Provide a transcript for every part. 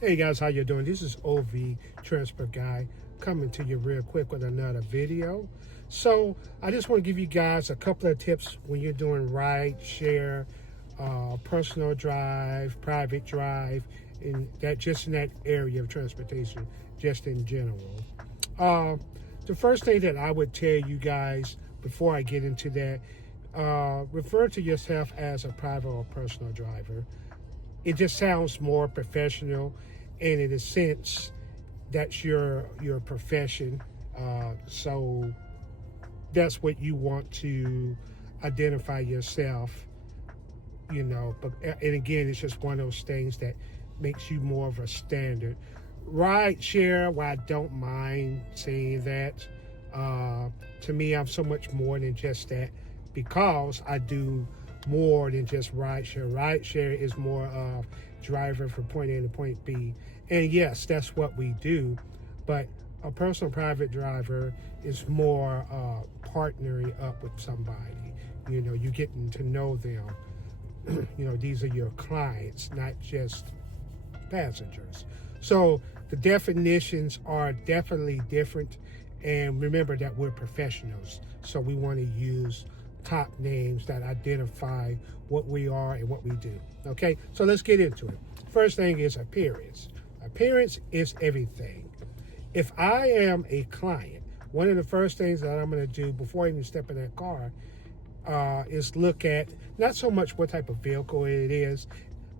Hey guys, how you doing? This is OV Transport Guy coming to you real quick with another video. So I just want to give you guys a couple of tips when you're doing ride share, personal drive, private drive, in that area of transportation, just in general. The first thing that I would tell you guys before I get into that, refer to yourself as a private or personal driver. It just sounds more professional, and in a sense, that's your profession. So that's what you want to identify yourself. But and again, it's just one of those things that makes you more of a standard. Ride share, well, I don't mind saying that. To me, I'm so much more than just that because I do more than just ride share. Ride share is more of driver from point A to point B. And yes, that's what we do. But a personal private driver is more partnering up with somebody. You're getting to know them. These are your clients, not just passengers. So the definitions are definitely different. And remember that we're professionals. So we want to use top names that identify what we are and what we do. Okay, so let's get into it. First thing is appearance. Appearance is everything. If I am a client, one of the first things that I'm going to do before I even step in that car is look at not so much what type of vehicle it is,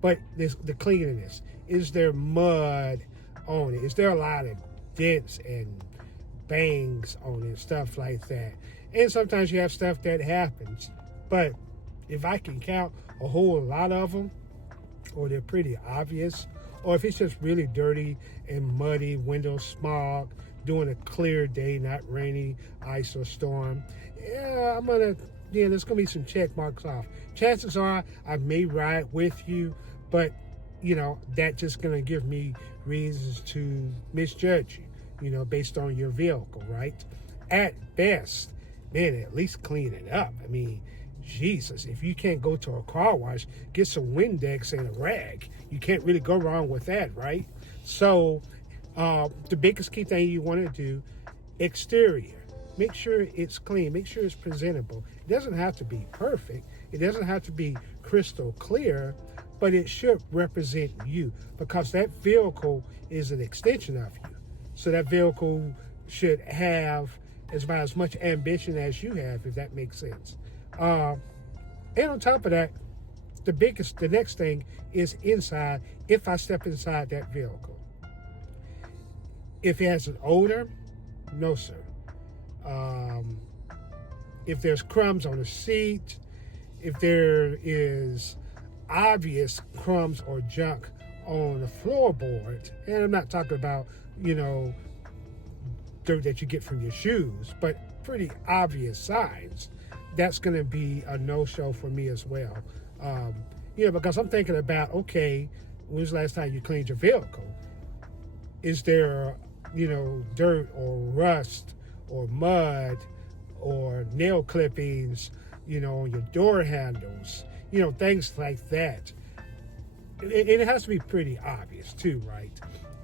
but the cleanliness. Is there mud on it? Is there a lot of dents and bangs on it, stuff like that? And sometimes you have stuff that happens. But if I can count a whole lot of them, or they're pretty obvious, or if it's just really dirty and muddy, window smog, during a clear day, not rainy, ice or storm, there's gonna be some check marks off. Chances are I may ride with you, but that's just gonna give me reasons to misjudge you, based on your vehicle, right? At best, man, at least clean it up. I mean, Jesus, if you can't go to a car wash, get some Windex and a rag. You can't really go wrong with that, right? So the biggest key thing you want to do, exterior. Make sure it's clean. Make sure it's presentable. It doesn't have to be perfect. It doesn't have to be crystal clear, but it should represent you because that vehicle is an extension of you. So that vehicle should have as much ambition as you have, if that makes sense. And on top of that, the next thing is inside. If I step inside that vehicle, if it has an odor, no sir. If there's crumbs on the seat, if there is obvious crumbs or junk on the floorboard, and I'm not talking about, dirt that you get from your shoes, but pretty obvious signs, that's going to be a no-show for me as well. Because I'm thinking about, okay, when was the last time you cleaned your vehicle? Is there, dirt or rust or mud or nail clippings, on your door handles, things like that. And it has to be pretty obvious too, right?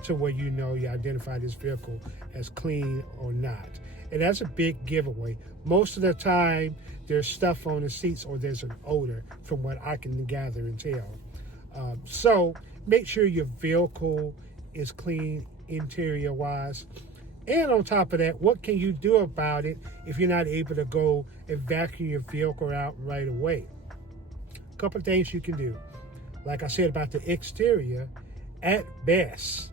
To where you identify this vehicle as clean or not. And that's a big giveaway. Most of the time, there's stuff on the seats or there's an odor from what I can gather and tell. So make sure your vehicle is clean interior-wise. And on top of that, what can you do about it if you're not able to go and vacuum your vehicle out right away? A couple of things you can do. Like I said about the exterior, at best,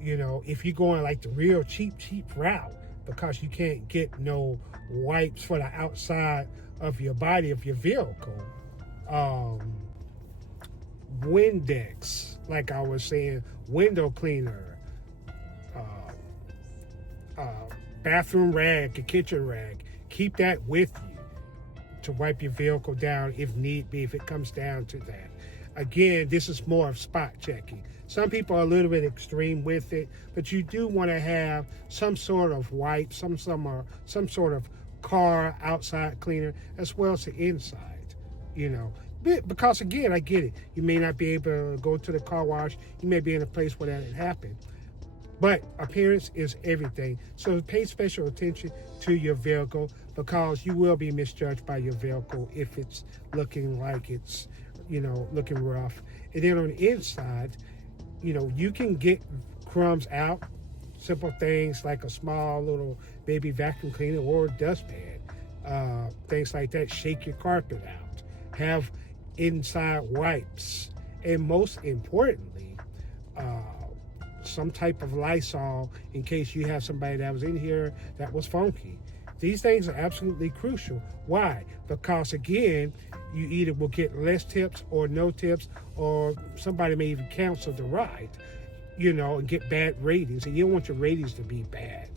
if you're going like the real cheap route because you can't get no wipes for the outside of your body of your vehicle, Windex, like I was saying, window cleaner, bathroom rag, a kitchen rag, keep that with you to wipe your vehicle down if need be, if it comes down to that. Again, this is more of spot checking. Some people are a little bit extreme with it, but you do want to have some sort of wipe, some sort of car outside cleaner, as well as the inside. Because again, I get it. You may not be able to go to the car wash. You may be in a place where that had happened. But appearance is everything. So pay special attention to your vehicle, because you will be misjudged by your vehicle if it's looking like it's, looking rough. And then on the inside, you can get crumbs out. Simple things like a small little baby vacuum cleaner or dustpan. Things like that. Shake your carpet out. Have inside wipes. And most importantly, some type of Lysol in case you have somebody that was in here that was funky. These things are absolutely crucial. Why? Because again, you either will get less tips or no tips, or somebody may even cancel the ride, and get bad ratings. And you don't want your ratings to be bad.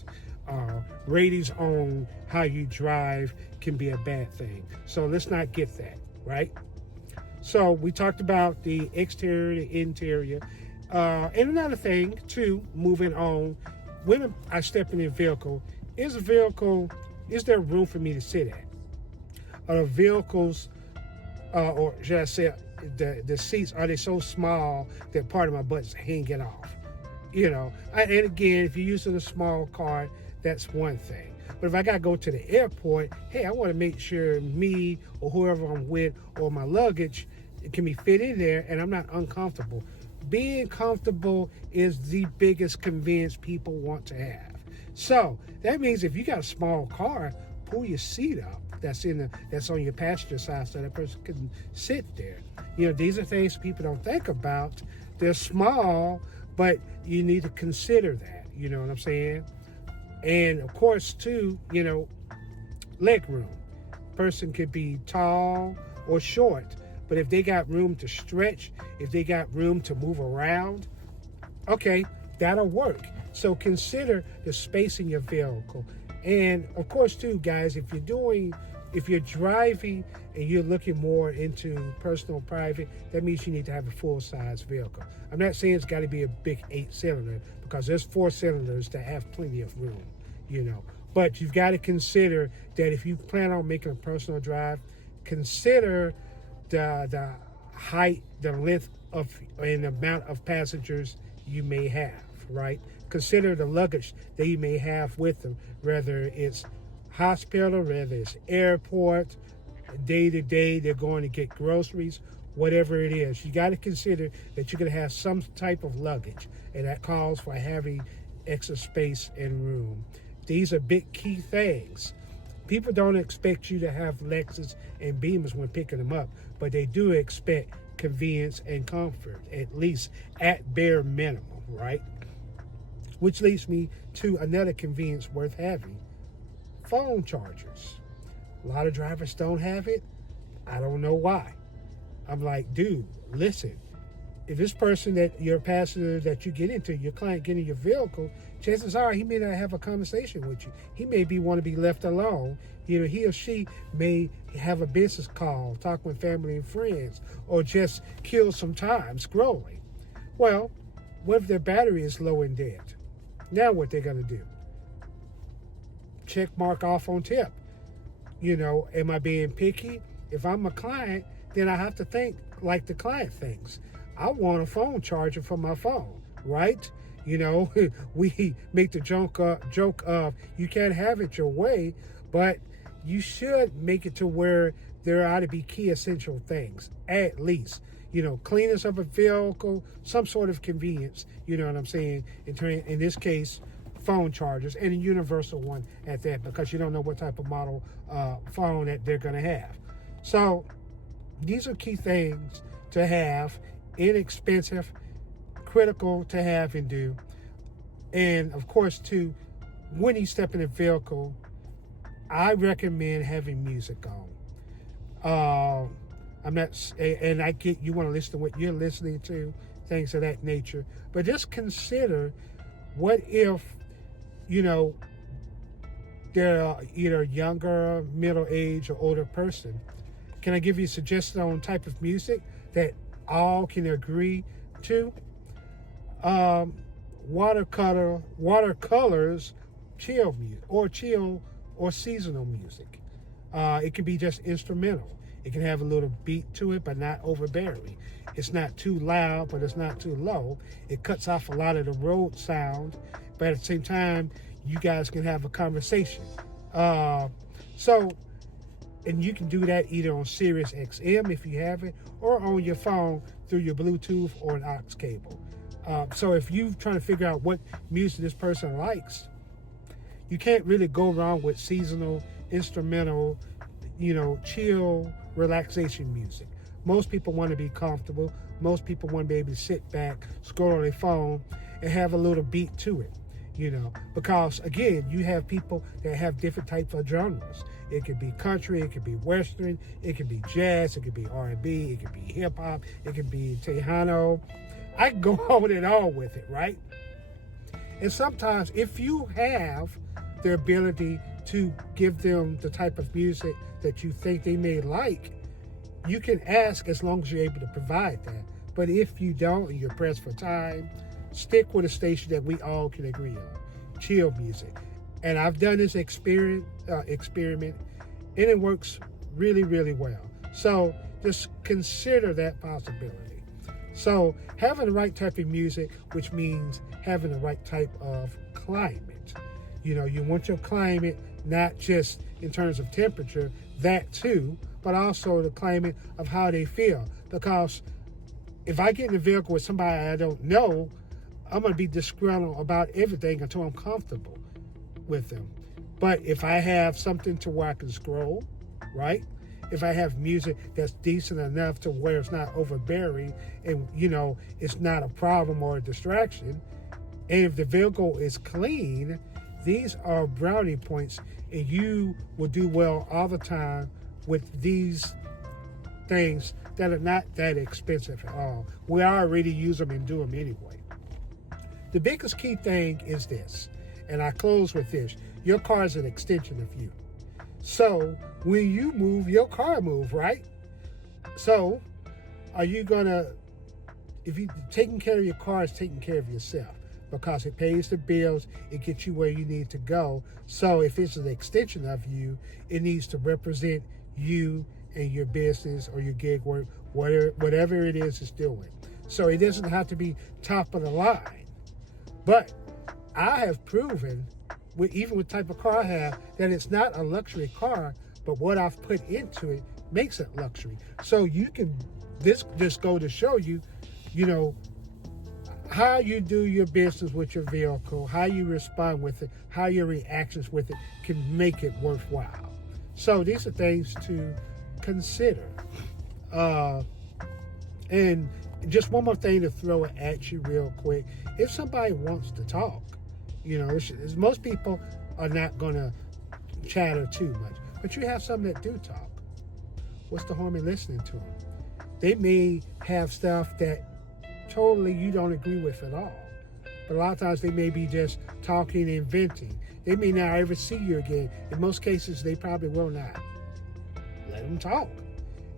Ratings on how you drive can be a bad thing. So let's not get that, right? So we talked about the exterior, the interior. And another thing, too, moving on, when I step in a vehicle, is there room for me to sit at? Are the vehicles, or should I say, the seats, are they so small that part of my butt's hanging off? And again, if you're using a small car, that's one thing. But if I got to go to the airport, hey, I want to make sure me or whoever I'm with or my luggage can be fit in there and I'm not uncomfortable. Being comfortable is the biggest convenience people want to have. So that means if you got a small car, pull your seat up that's on your passenger side so that person can sit there. These are things people don't think about. They're small, but you need to consider that. You know what I'm saying? And of course, too, leg room. Person could be tall or short. But if they got room to stretch, if they got room to move around, okay, that'll work. So consider the space in your vehicle. And of course, too, guys, if you're driving and you're looking more into personal private, that means you need to have a full-size vehicle. I'm not saying it's got to be a big 8-cylinder, because there's 4 cylinders that have plenty of room, But you've got to consider that if you plan on making a personal drive, consider the height, the length of, and the amount of passengers you may have, right? Consider the luggage that you may have with them, whether it's hospital, whether it's airport, day to day, they're going to get groceries, whatever it is. You got to consider that you're going to have some type of luggage, and that calls for having extra space and room. These are big key things. People don't expect you to have Lexus and Beamers when picking them up, but they do expect convenience and comfort, at least at bare minimum, right? Which leads me to another convenience worth having: phone chargers. A lot of drivers don't have it. I don't know why. I'm like, dude, listen, if this person that your passenger that you get into, your client get in your vehicle, chances are he may not have a conversation with you. He may want to be left alone. He or she may have a business call, talk with family and friends, or just kill some time scrolling. Well, what if their battery is low and dead? Now what they're going to do? Check mark off on tip. Am I being picky? If I'm a client, then I have to think like the client thinks. I want a phone charger for my phone, right? We make the joke of you can't have it your way, but you should make it to where there ought to be key essential things, at least. Cleanliness of a vehicle, some sort of convenience, you know what I'm saying? In this case, phone chargers, and a universal one at that, because you don't know what type of model phone that they're going to have. So these are key things to have, inexpensive, critical to have and do. And of course, too, when you step in a vehicle, I recommend having music on. I'm not, and I get you want to listen to what you're listening to, things of that nature. But just consider, what if, they're either younger, middle age, or older person? Can I give you a suggestion on type of music that all can agree to? Watercolors, chill or seasonal music. It can be just instrumental. It can have a little beat to it, but not overbearing. It's not too loud, but it's not too low. It cuts off a lot of the road sound, but at the same time, you guys can have a conversation. And you can do that either on Sirius XM if you have it, or on your phone through your Bluetooth or an aux cable. So if you're trying to figure out what music this person likes, you can't really go wrong with seasonal, instrumental, chill, relaxation music. Most people want to be comfortable. Most people want to be able to sit back, scroll on their phone, and have a little beat to it, because again, you have people that have different types of genres. It could be country, it could be western, it could be jazz, it could be R&B, it could be hip hop, it could be Tejano. I can go on and on with it, right? And sometimes if you have the ability to give them the type of music that you think they may like, you can ask as long as you're able to provide that. But if you don't and you're pressed for time, stick with a station that we all can agree on. Chill music. And I've done this experiment, and it works really, really well. So just consider that possibility. So having the right type of music, which means having the right type of climate. You want your climate not just in terms of temperature, that too, but also the climate of how they feel. Because if I get in a vehicle with somebody I don't know, I'm going to be disgruntled about everything until I'm comfortable with them. But if I have something to where I can scroll, right? If I have music that's decent enough to where it's not overbearing and, it's not a problem or a distraction, and if the vehicle is clean, these are brownie points, and you will do well all the time with these things that are not that expensive at all. We already use them and do them anyway. The biggest key thing is this, and I close with this. Your car is an extension of you. So when you move, your car moves, right? So are you if you're taking care of your car, it's taking care of yourself, because it pays the bills, it gets you where you need to go. So if it's an extension of you, it needs to represent you and your business or your gig work, whatever it is it's doing. So it doesn't have to be top of the line. But I have proven, even with the type of car I have, that it's not a luxury car, but what I've put into it makes it luxury. So this just go to show you, how you do your business with your vehicle, how you respond with it, how your reactions with it can make it worthwhile. So these are things to consider. And just one more thing to throw at you real quick. If somebody wants to talk, most people are not going to chatter too much, but you have some that do talk. What's the harm in listening to them? They may have stuff that totally you don't agree with at all, but a lot of times they may be just talking and venting. They may not ever see you again. In most cases, they probably will not. Let them talk.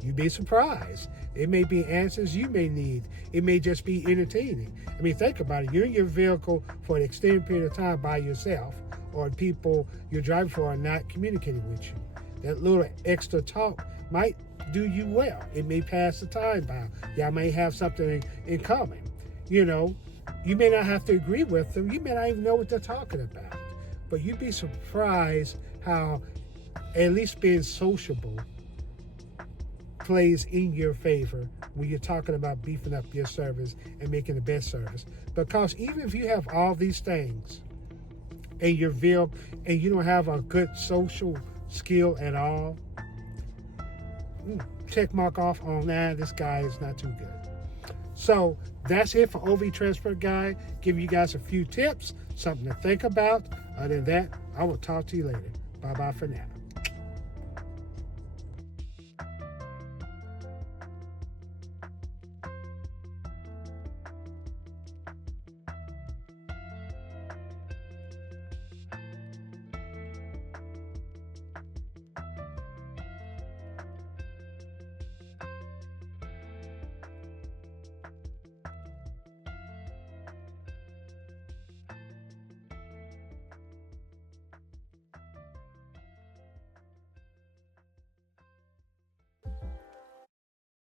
You'd be surprised. It may be answers you may need. It may just be entertaining. I mean, think about it. You're in your vehicle for an extended period of time by yourself, or people you're driving for are not communicating with you. That little extra talk might do you well. It may pass the time by. Y'all may have something in common. You may not have to agree with them. You may not even know what they're talking about. But you'd be surprised how at least being sociable plays in your favor when you're talking about beefing up your service and making the best service. Because even if you have all these things and your vehicle and you don't have a good social skill at all, check mark off on that. This guy is not too good. So that's it for OV Transport Guy. Giving you guys a few tips, something to think about. Other than that, I will talk to you later. Bye-bye for now.